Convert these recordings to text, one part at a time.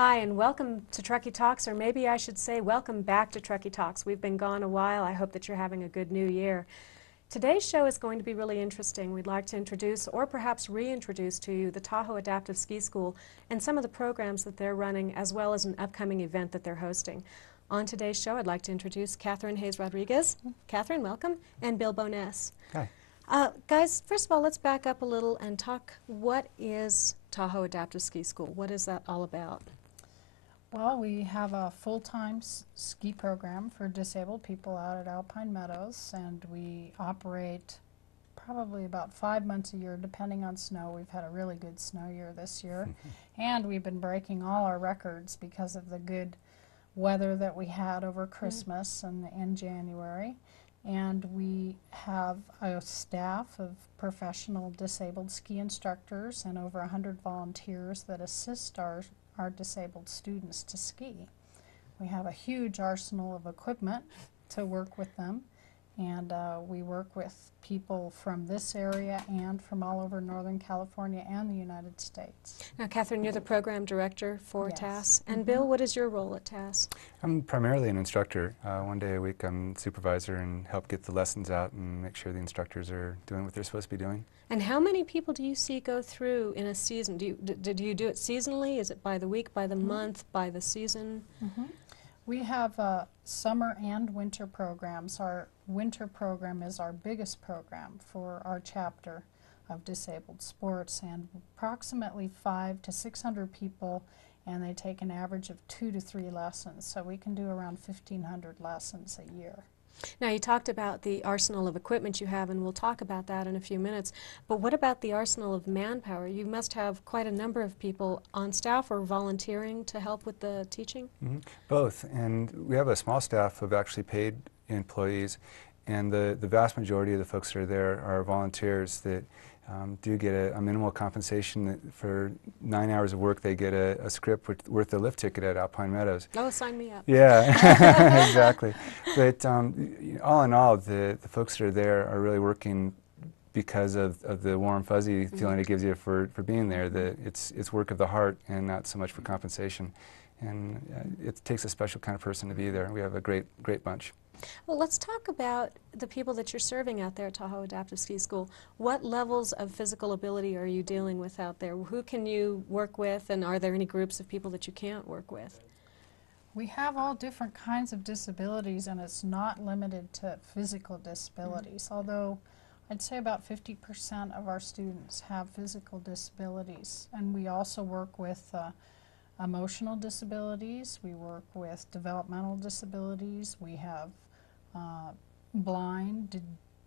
Hi, and welcome to Truckee Talks, or maybe I should say welcome back to Truckee Talks. We've been gone a while. I hope that you're having a good new year. Today's show is going to be really interesting. We'd like to introduce, or perhaps reintroduce to you, the Tahoe Adaptive Ski School and some of the programs that they're running, as well as an upcoming event that they're hosting. On today's show, I'd like to introduce Katherine Hayes-Rodriguez. Katherine, welcome, and Bill Bowness. Hi. Guys, first of all, let's back up a little and talk, what is Tahoe Adaptive Ski School? What is that all about? Well, we have a full-time ski program for disabled people out at Alpine Meadows, and we operate probably about 5 months a year, depending on snow. We've had a really good snow year this year, and we've been breaking all our records because of the good weather that we had over Christmas and in January. And we have a staff of professional disabled ski instructors and over 100 volunteers that assist our disabled students to ski. We have a huge arsenal of equipment to work with them, and we work with people from this area and from all over Northern California and the United States. Now, Katherine, you're the program director for Yes. TASS. And Bill, what is your role at TASS? I'm primarily an instructor. One day a week I'm supervisor and help get the lessons out and make sure the instructors are doing what they're supposed to be doing. And how many people do you see go through in a season? Do you do it seasonally? Is it by the week, by the month, by the season? We have summer and winter programs. Our winter program is our biggest program for our chapter of disabled sports, and approximately 500 to 600 people, and they take an average of 2 to 3 lessons, so we can do around 1,500 lessons a year. Now, you talked about the arsenal of equipment you have, and we'll talk about that in a few minutes. But what about the arsenal of manpower? You must have quite a number of people on staff or volunteering to help with the teaching? Both, and we have a small staff of actually paid employees, and the vast majority of the folks that are there are volunteers that do get a minimal compensation. That for 9 hours of work they get a script worth a lift ticket at Alpine Meadows. Oh, sign me up. Yeah, exactly. But all in all, the folks that are there are really working because of the warm, fuzzy feeling it gives you for being there. That it's work of the heart and not so much for compensation. And it takes a special kind of person to be there. We have a great bunch. Well, let's talk about the people that you're serving out there at Tahoe Adaptive Ski School. What levels of physical ability are you dealing with out there? Who can you work with, and are there any groups of people that you can't work with? We have all different kinds of disabilities, and it's not limited to physical disabilities, although I'd say about 50% of our students have physical disabilities. And we also work with emotional disabilities, we work with developmental disabilities, we have blind,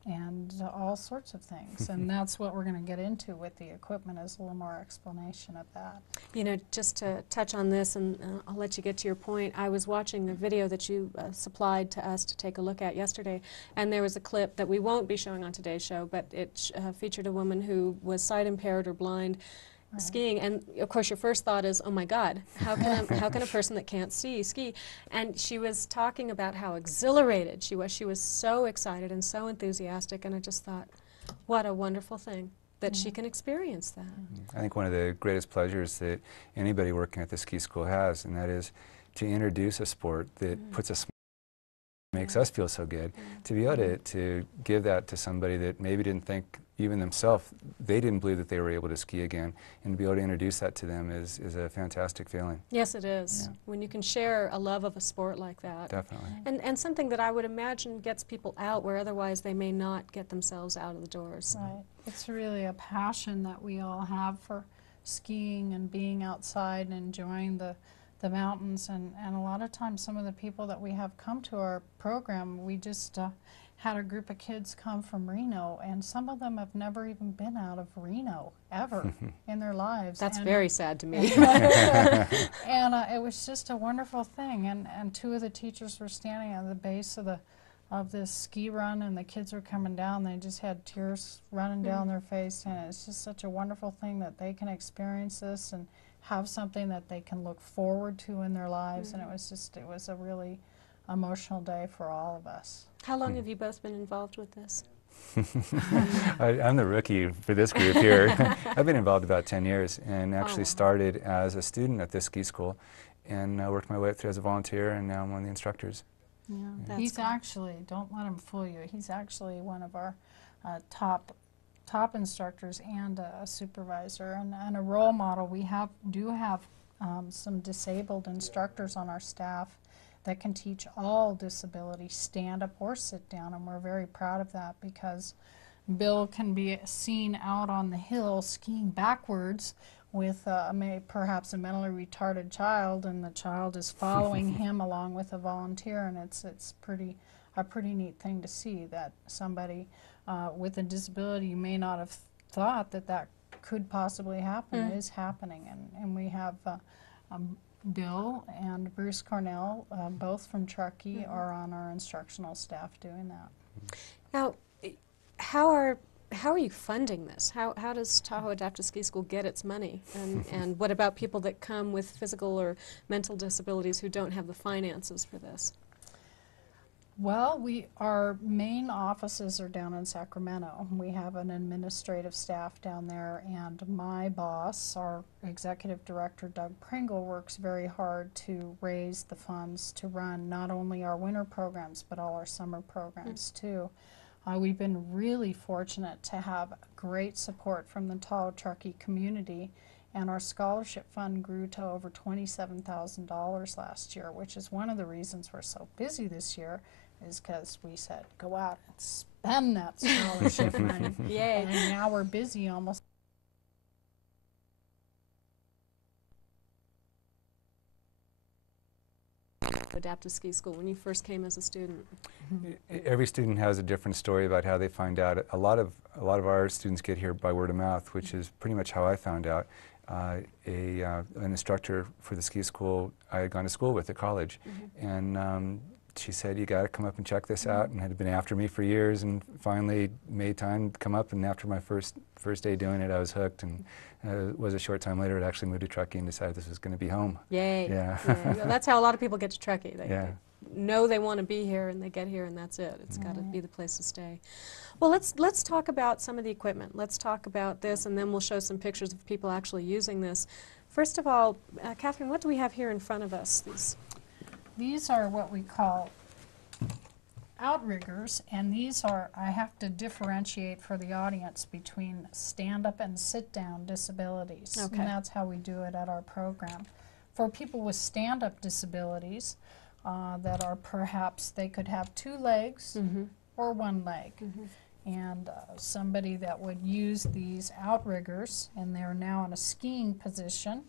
and all sorts of things. And that's what we're going to get into with the equipment, is a little more explanation of that. You know, just to touch on this, and I'll let you get to your point, I was watching a video that you supplied to us to take a look at yesterday, and there was a clip that we won't be showing on today's show, but it featured a woman who was sight impaired or blind, skiing, and of course your first thought is, oh my God, how can a person that can't see ski? And she was talking about how exhilarated she was. She was so excited and so enthusiastic, and I just thought, what a wonderful thing that she can experience that. I think one of the greatest pleasures that anybody working at the ski school has, and that is to introduce a sport that puts a smile, makes us feel so good. To be able to give that to somebody that maybe didn't think, even themselves, they didn't believe that they were able to ski again, and to be able to introduce that to them is a fantastic feeling. Yes, it is. Yeah. When you can share a love of a sport like that. Definitely. And something that I would imagine gets people out where otherwise they may not get themselves out of the doors. Right. It's really a passion that we all have for skiing and being outside and enjoying the mountains, and a lot of times some of the people that we have come to our program, we just had a group of kids come from Reno, and some of them have never even been out of Reno ever in their lives. That's very sad to me. And it was just a wonderful thing, and 2 of the teachers were standing at the base of this ski run, and the kids were coming down. They just had tears running down their face, and it's just such a wonderful thing that they can experience this and have something that they can look forward to in their lives. And it was a really emotional day for all of us. How long have you both been involved with this? I'm the rookie for this group here. I've been involved about 10 years and actually wow. started as a student at this ski school and worked my way up through as a volunteer, and now I'm one of the instructors. Yeah. That's He's cool. actually, don't let him fool you, he's actually one of our top instructors and a supervisor and a role model. We do have some disabled instructors on our staff that can teach all disabilities, stand up or sit down, and we're very proud of that because Bill can be seen out on the hill skiing backwards with perhaps a mentally retarded child, and the child is following him along with a volunteer, and it's a pretty neat thing to see that somebody with a disability you may not have thought that could possibly happen is happening, and we have Bill and Bruce Cornell, both from Truckee, are on our instructional staff doing that. Now, how are you funding this? How does Tahoe Adaptive Ski School get its money? And what about people that come with physical or mental disabilities who don't have the finances for this? Well, our main offices are down in Sacramento. We have an administrative staff down there, and my boss, our executive director, Doug Pringle, works very hard to raise the funds to run not only our winter programs, but all our summer programs too. We've been really fortunate to have great support from the Tahoe Truckee community, and our scholarship fund grew to over $27,000 last year, which is one of the reasons we're so busy this year, is because we said, go out and spend that scholarship money. Yay. And now we're busy almost. Adaptive Ski School when you first came as a student? Every student has a different story about how they find out. A lot of our students get here by word of mouth, which is pretty much how I found out. An instructor for the ski school I had gone to school with at college, and she said, you got to come up and check this out, and had been after me for years, and finally made time to come up, and after my first day doing it, I was hooked, and it was a short time later it actually moved to Truckee and decided this was going to be home. Yay. Yeah. Well, that's how a lot of people get to Truckee. They Yeah. know they want to be here, and they get here, and that's it. It's got to be the place to stay. Well, let's talk about some of the equipment. Let's talk about this, and then we'll show some pictures of people actually using this. First of all, Katherine, what do we have here in front of us? These are what we call outriggers, and these are, I have to differentiate for the audience between stand-up and sit-down disabilities. Okay. And that's how we do it at our program. For people with stand-up disabilities that are perhaps, they could have two legs or one leg. And somebody that would use these outriggers, and they're now in a skiing position,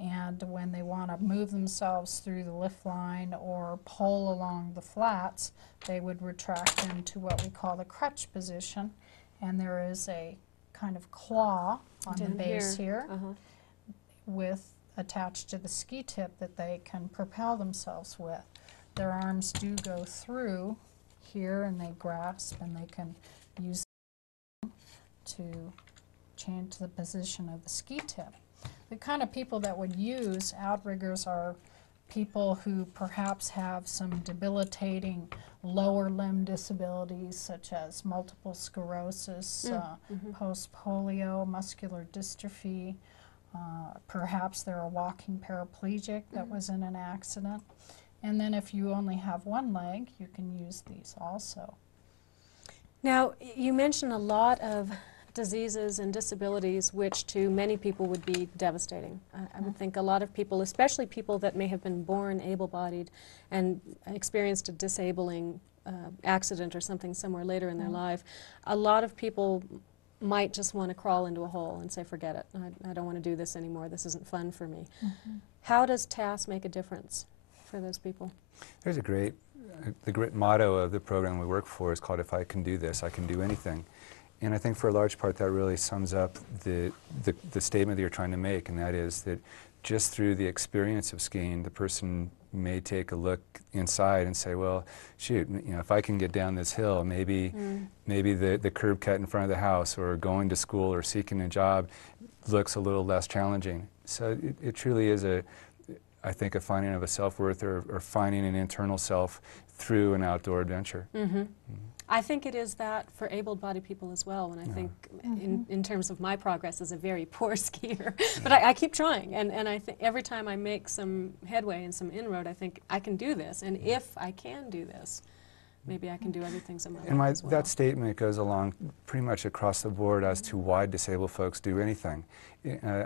and when they want to move themselves through the lift line or pull along the flats, they would retract into what we call the crutch position, and there is a kind of claw on the base here with attached to the ski tip that they can propel themselves with. Their arms do go through here, and they grasp, and they can use them to change the position of the ski tip. The kind of people that would use outriggers are people who perhaps have some debilitating lower limb disabilities, such as multiple sclerosis, post-polio, muscular dystrophy. Perhaps they're a walking paraplegic that was in an accident. And then if you only have one leg, you can use these also. Now, you mentioned a lot of diseases and disabilities which to many people would be devastating. I would think a lot of people, especially people that may have been born able-bodied and experienced a disabling accident or something somewhere later in their life, a lot of people might just want to crawl into a hole and say, forget it, I don't want to do this anymore, this isn't fun for me. How does TASS make a difference for those people? There's the great motto of the program we work for is called, if I can do this, I can do anything. And I think for a large part that really sums up the statement that you're trying to make, and that is that just through the experience of skiing, the person may take a look inside and say, well, shoot, if I can get down this hill, maybe the curb cut in front of the house or going to school or seeking a job looks a little less challenging. So it truly is I think, a finding of a self-worth or finding an internal self through an outdoor adventure. I think it is that for able-bodied people as well, and I think in terms of my progress as a very poor skier, but I keep trying, and I think every time I make some headway and some inroad, I think I can do this, and if I can do this, maybe I can do other things in my life as well. That statement goes along pretty much across the board as to why disabled folks do anything.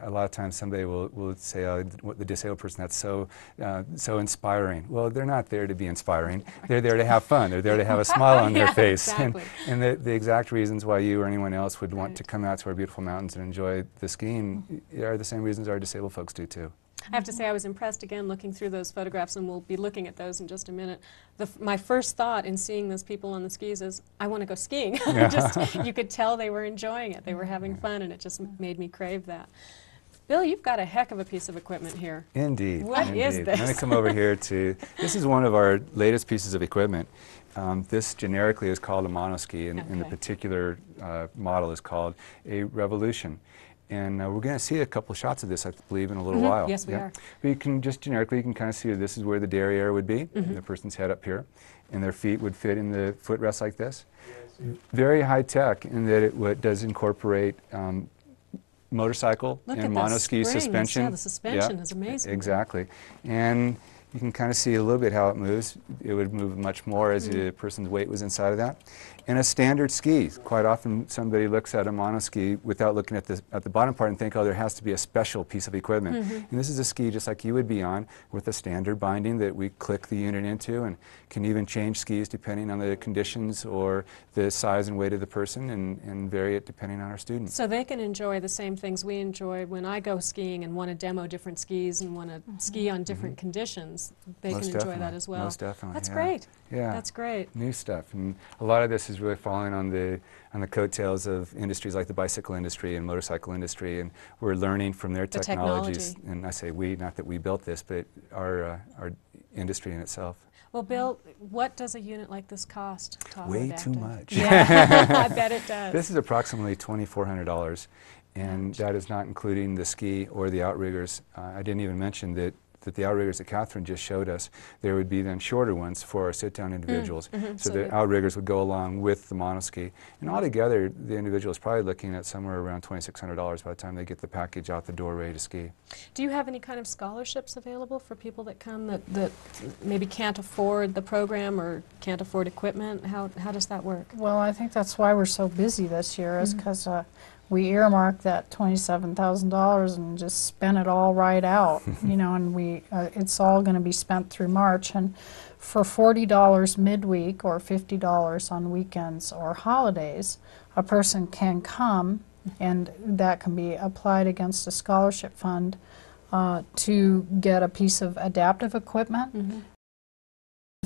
A lot of times somebody will say, oh, the disabled person, that's so inspiring. Well, they're not there to be inspiring. They're there to have fun. They're there to have a smile on their face. Exactly. And the exact reasons why you or anyone else would want to come out to our beautiful mountains and enjoy the skiing are the same reasons our disabled folks do too. I have to say I was impressed again looking through those photographs, and we'll be looking at those in just a minute. My first thought in seeing those people on the skis is, I want to go skiing. You could tell they were enjoying it. They were having fun, and it just made me crave that. Bill, you've got a heck of a piece of equipment here. Indeed. What is this? I'm going to come over here to, this is one of our latest pieces of equipment. This generically is called a monoski, and the particular model is called a Revolution. And we're going to see a couple shots of this, I believe, in a little while. Yes, we are. But you can just generically, you can kind of see this is where the derriere would be, the person's head up here, and their feet would fit in the footrest like this. Very high tech in that it does incorporate motorcycle and monoski suspension. Yeah, the suspension is amazing. Exactly. And you can kind of see a little bit how it moves. It would move much more as the person's weight was inside of that. And a standard ski. Quite often somebody looks at a monoski without looking at the bottom part and think, oh, there has to be a special piece of equipment. And this is a ski just like you would be on, with a standard binding that we click the unit into, and can even change skis depending on the conditions or the size and weight of the person, and vary it depending on our students. So they can enjoy the same things we enjoy when I go skiing and want to demo different skis and want to ski on different conditions. They can enjoy that as well. Most definitely. That's great. Yeah. That's great. New stuff. And a lot of this is really falling on the coattails of industries like the bicycle industry and motorcycle industry, and we're learning from their technologies. And I say we, not that we built this, but our industry in itself. Well, Bill, what does a unit like this cost? Way too much. Yeah, I bet it does. This is approximately $2,400, and that is not including the ski or the outriggers. I didn't even mention that the outriggers that Katherine just showed us, there would be then shorter ones for our sit-down individuals. So the outriggers would go along with the monoski. And altogether, the individual is probably looking at somewhere around $2,600 by the time they get the package out the door ready to ski. Do you have any kind of scholarships available for people that come that maybe can't afford the program or can't afford equipment? How does that work? Well, I think that's why we're so busy this year, is because we earmarked that $27,000 and just spent it all right out, you know, and it's all going to be spent through March. And for $40 midweek or $50 on weekends or holidays, a person can come, and that can be applied against a scholarship fund to get a piece of adaptive equipment,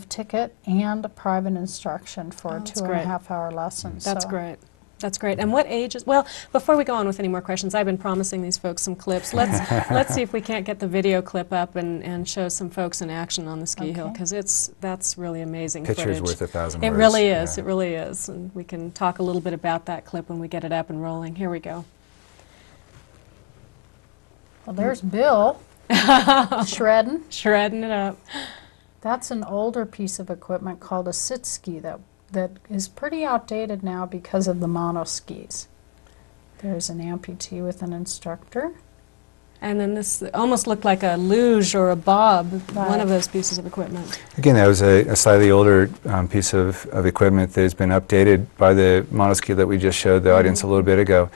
ticket, and a private instruction for a 2.5-hour lesson. That's great. That's great. And what ages? Well, before we go on with any more questions, I've been promising these folks some clips. Let's see if we can't get the video clip up and show some folks in action on the ski hill, because that's really amazing Picture's footage. worth 1,000 words. It really is. It really is. And we can talk a little bit about that clip when we get it up and rolling. Here we go. Well, there's Bill shredding it up. That's an older piece of equipment called a sit ski that is pretty outdated now because of the mono skis. There's an amputee with an instructor. And then this almost looked like a luge or a bob, one of those pieces of equipment. Again, that was a slightly older piece of equipment that has been updated by the monoski that we just showed the audience a little bit ago.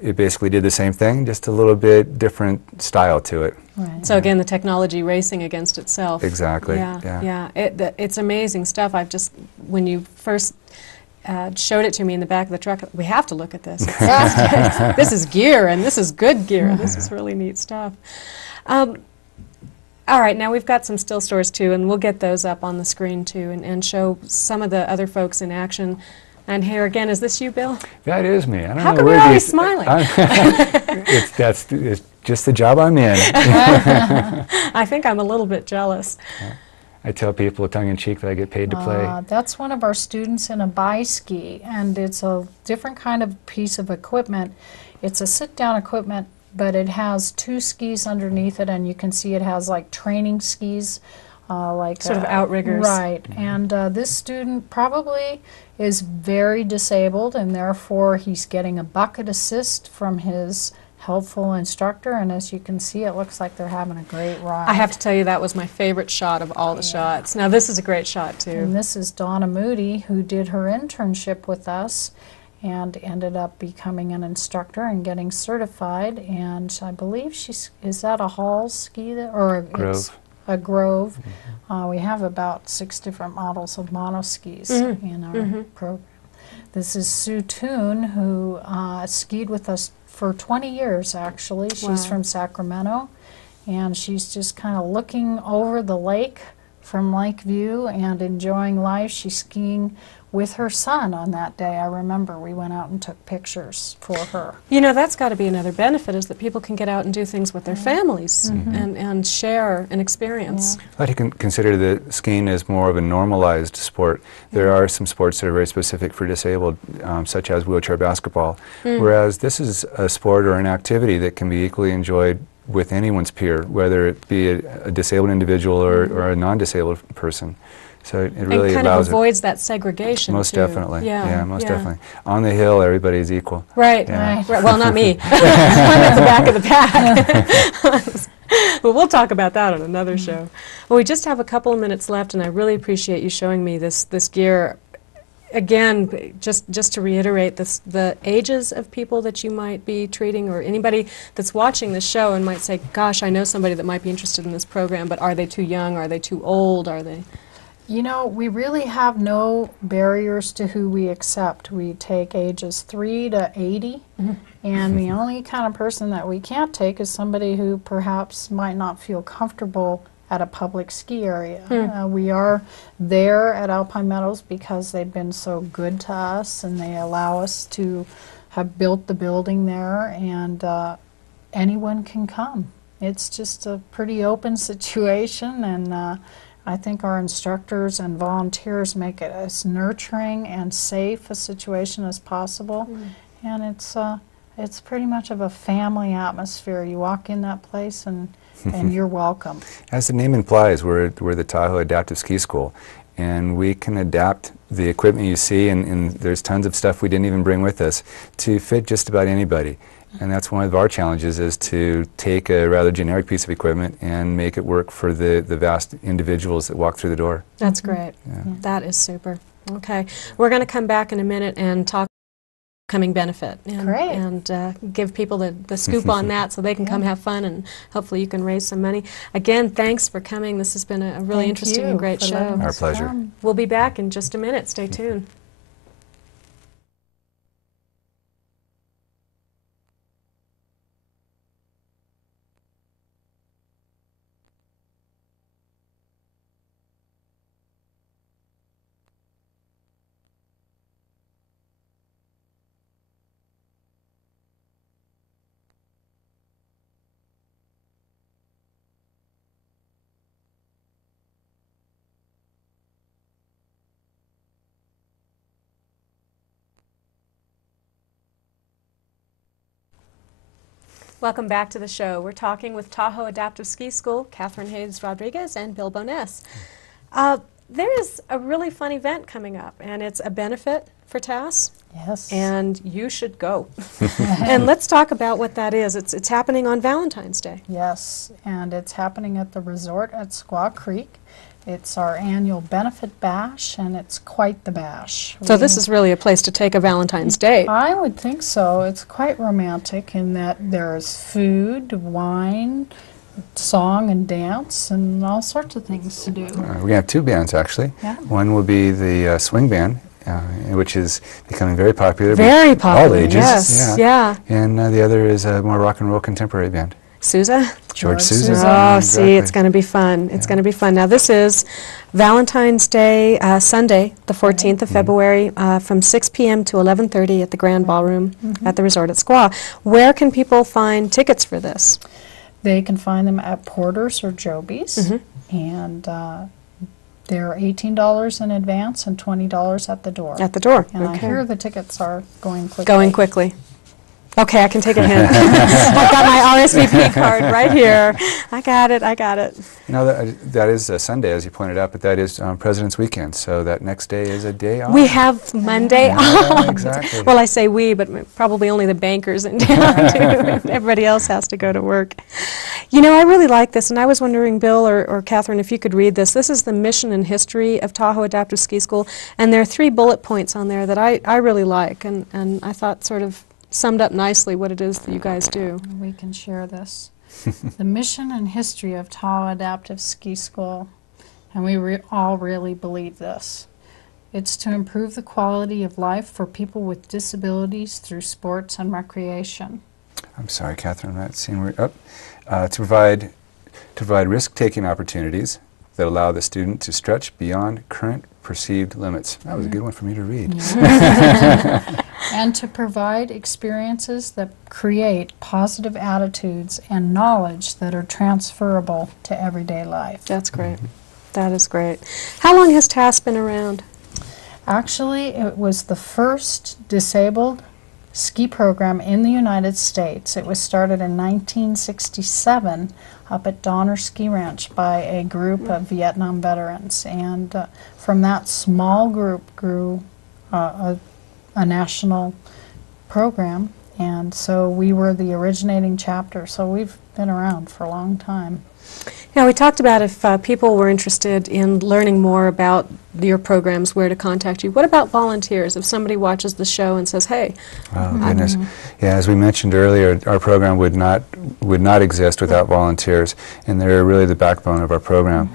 It basically did the same thing, just a little bit different style to it. Right. So again, the technology racing against itself. Exactly. Yeah. It's amazing stuff. When you first showed it to me in the back of the truck, we have to look at this. This is gear, and this is good gear. This is really neat stuff. All right, now we've got some still stores too, and we'll get those up on the screen too, and show some of the other folks in action. And here again, is this you, Bill? That is me. I don't How know come where you're always these, smiling? It's just the job I'm in. I think I'm a little bit jealous. I tell people tongue-in-cheek that I get paid to play. That's one of our students in a bi-ski, and it's a different kind of piece of equipment. It's a sit-down equipment but it has 2 skis underneath it, and you can see it has like training skis, like Sort of outriggers. Right, and this student probably is very disabled, and therefore he's getting a bucket assist from his helpful instructor, and as you can see, it looks like they're having a great ride. I have to tell you, that was my favorite shot of all the shots. Now, this is a great shot, too. And this is Donna Moody, who did her internship with us and ended up becoming an instructor and getting certified. And I believe is that a Hall ski or Grove. It's a Grove. We have about 6 different models of monoskis in our program. This is Sue Toon, who skied with us for 20 years, actually. She's from Sacramento, and she's just kind of looking over the lake from Lakeview and enjoying life. She's skiing with her son on that day. I remember we went out and took pictures for her. You know, that's got to be another benefit, is that people can get out and do things with their families and share an experience. I like to consider that skiing as more of a normalized sport. There are some sports that are very specific for disabled, such as wheelchair basketball, whereas this is a sport or an activity that can be equally enjoyed with anyone's peer, whether it be a disabled individual or a non-disabled person. So it really and kind allows of avoids that segregation. Most too. definitely. Yeah, Most definitely. On the hill, everybody's equal. Right. Yeah. Right. Well, not me. I'm at the back of the pack. Well, we'll talk about that on another show. Well, we just have a couple of minutes left, and I really appreciate you showing me this gear. Again, just to reiterate, the ages of people that you might be treating, or anybody that's watching this show and might say, gosh, I know somebody that might be interested in this program, but are they too young? Are they too old? Are they... You know, we really have no barriers to who we accept. We take ages 3 to 80, and the only kind of person that we can't take is somebody who perhaps might not feel comfortable at a public ski area. We are there at Alpine Meadows because they've been so good to us, and they allow us to have built the building there, and anyone can come. It's just a pretty open situation, and I think our instructors and volunteers make it as nurturing and safe a situation as possible, and it's pretty much of a family atmosphere. You walk in that place and you're welcome. As the name implies, we're the Tahoe Adaptive Ski School, and we can adapt the equipment you see, and there's tons of stuff we didn't even bring with us, to fit just about anybody. And that's one of our challenges, is to take a rather generic piece of equipment and make it work for the vast individuals that walk through the door. That's great. That is super. Okay. We're going to come back in a minute and talk coming benefit and give people the scoop on that, so they can come have fun, and hopefully you can raise some money. Again, thanks for coming. This has been a really interesting and great show. Our pleasure. We'll be back in just a minute. Stay tuned. Welcome back to the show. We're talking with Tahoe Adaptive Ski School, Katherine Hayes-Rodriguez and Bill Bowness. There is a really fun event coming up, and it's a benefit for TASS. Yes. And you should go. And let's talk about what that is. It's happening on Valentine's Day. Yes, and it's happening at the resort at Squaw Creek. It's our annual benefit bash, and it's quite the bash. So this is really a place to take a Valentine's Day. I would think so. It's quite romantic in that there's food, wine, song and dance, and all sorts of things to do. We're going to have 2 bands, actually. Yeah. One will be the swing band, which is becoming very popular. Very popular, all ages. yes. Yeah. And the other is a more rock and roll contemporary band. Sousa? George Sousa. Oh, exactly. see, it's going to be fun. It's going to be fun. Now, this is Valentine's Day, Sunday, the 14th of February, from 6 p.m. to 11:30 at the Grand Ballroom at the resort at Squaw. Where can people find tickets for this? They can find them at Porter's or Joby's, and they're $18 in advance and $20 at the door. At the door. And Okay. I hear the tickets are going quickly. Going quickly. Okay, I can take a hint. I've got my RSVP card right here. I got it. You know, that is Sunday, as you pointed out, but that is President's Weekend, so that next day is a day off. We have Monday off. Exactly. Well, I say we, but probably only the bankers in town do. Everybody else has to go to work. You know, I really like this, and I was wondering, Bill or Katherine, if you could read this. This is the mission and history of Tahoe Adaptive Ski School, and there are 3 bullet points on there that I really like, and I thought sort of summed up nicely what it is that you guys do. We can share this. The mission and history of Tahoe Adaptive Ski School, and we all really believe this. It's to improve the quality of life for people with disabilities through sports and recreation. I'm sorry, Katherine, I'm not seeing where, to provide risk-taking opportunities that allow the student to stretch beyond current perceived limits. That was a good one for me to read. Yeah. And to provide experiences that create positive attitudes and knowledge that are transferable to everyday life. That's great. That is great. How long has TASS been around? Actually, it was the first disabled ski program in the United States. It was started in 1967 up at Donner Ski Ranch by a group of Vietnam veterans. And from that small group grew a national program. And so we were the originating chapter. So we've been around for a long time. Now, we talked about if people were interested in learning more about your programs, where to contact you. What about volunteers? If somebody watches the show and says, hey. Oh, goodness. Yeah, as we mentioned earlier, our program would not exist without volunteers, and they're really the backbone of our program.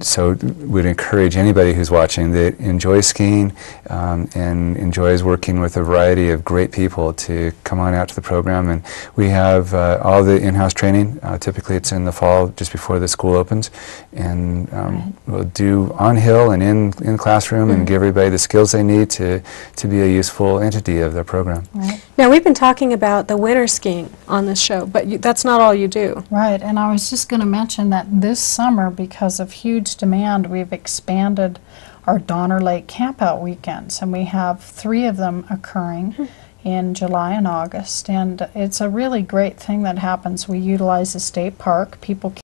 So we'd encourage anybody who's watching that enjoys skiing and enjoys working with a variety of great people to come on out to the program. And we have all the in-house training. Typically it's in the fall just before the school opens. And we'll do on-hill and in classroom and give everybody the skills they need to be a useful entity of their program. Right. Now, we've been talking about the winter skiing on this show, but that's not all you do. Right, and I was just going to mention that this summer, because of huge demand, we've expanded our Donner Lake campout weekends, and we have 3 of them occurring in July and August, and it's a really great thing that happens. We utilize the state park. People can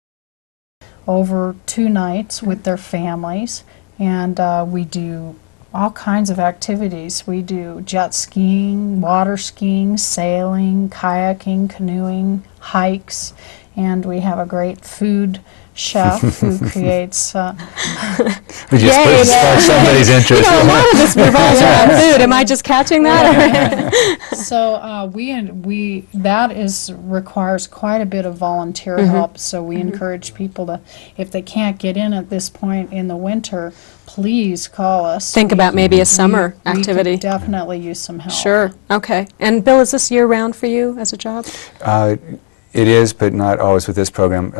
over 2 nights with their families, and we do all kinds of activities. We do jet skiing, water skiing, sailing, kayaking, canoeing, hikes, and we have a great food chef who creates We just spark somebody's interest. You know, a lot of this revolves around food. Am I just catching that? So that requires quite a bit of volunteer help. So we encourage people to, if they can't get in at this point in the winter, please call us. Think about maybe a summer activity. We could definitely use some help. Sure. Okay. And Bill, is this year-round for you as a job? It is, but not always with this program.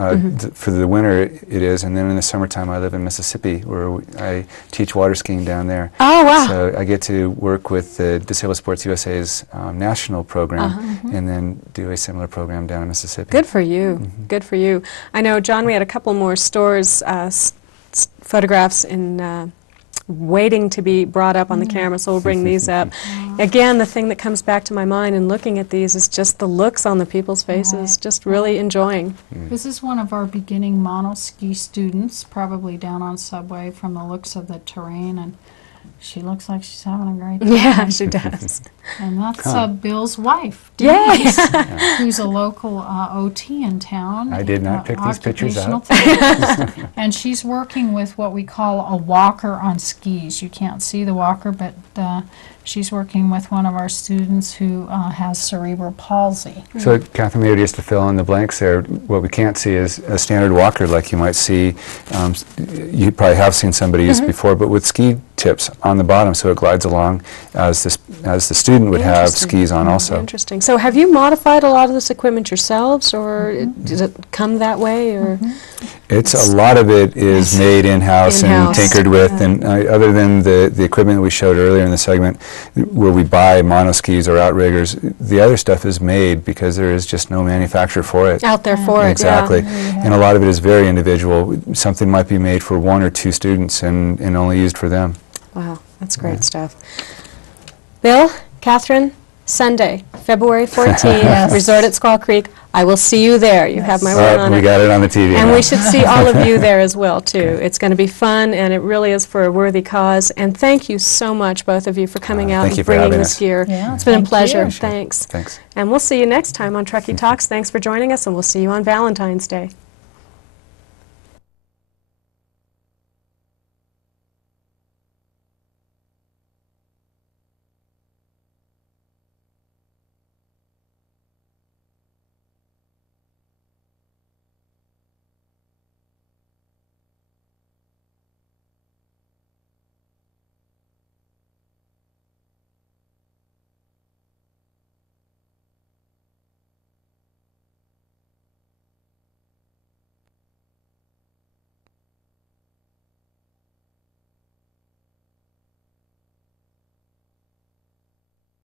For the winter, it is, and then in the summertime, I live in Mississippi, where I teach water skiing down there. Oh, wow. So I get to work with the Disabled Sports USA's national program, and then do a similar program down in Mississippi. Good for you. Good for you. I know, John, we had a couple more stores, photographs in waiting to be brought up on the camera, so we'll bring these up. Again, the thing that comes back to my mind in looking at these is just the looks on the people's faces, just really enjoying. This is one of our beginning monoski students, probably down on Subway from the looks of the terrain, and she looks like she's having a great time. Yeah, she does. And that's Bill's wife, Yes. who's a local OT in town. I did not pick these pictures out. And she's working with what we call a walker on skis. You can't see the walker, but she's working with one of our students who has cerebral palsy. So, Katherine, maybe just to fill in the blanks there, what we can't see is a standard walker like you might see. You probably have seen somebody use before, but with ski tips on the bottom, so it glides along as the student would have skis on also. Interesting. So have you modified a lot of this equipment yourselves, or does it come that way? Or It's a lot of it is made in-house and tinkered with, and other than the equipment that we showed earlier in the segment, where we buy monoskis or outriggers, the other stuff is made because there is just no manufacturer for it. Out there for it, exactly. And a lot of it is very individual. Something might be made for 1 or 2 students and only used for them. Wow, that's great stuff. Bill, Katherine, Sunday, February 14th, Yes. Resort at Squaw Creek. I will see you there. You have my word on We it. got it on the TV And now. we should see all of you there as well, too. It's going to be fun, and it really is for a worthy cause. And thank you so much, both of you, for coming out thank you and for bringing having this us. gear. Yeah, It's been a thank pleasure. you. Thanks. Thanks. And we'll see you next time on Truckee Talks. Thanks for joining us, and we'll see you on Valentine's Day.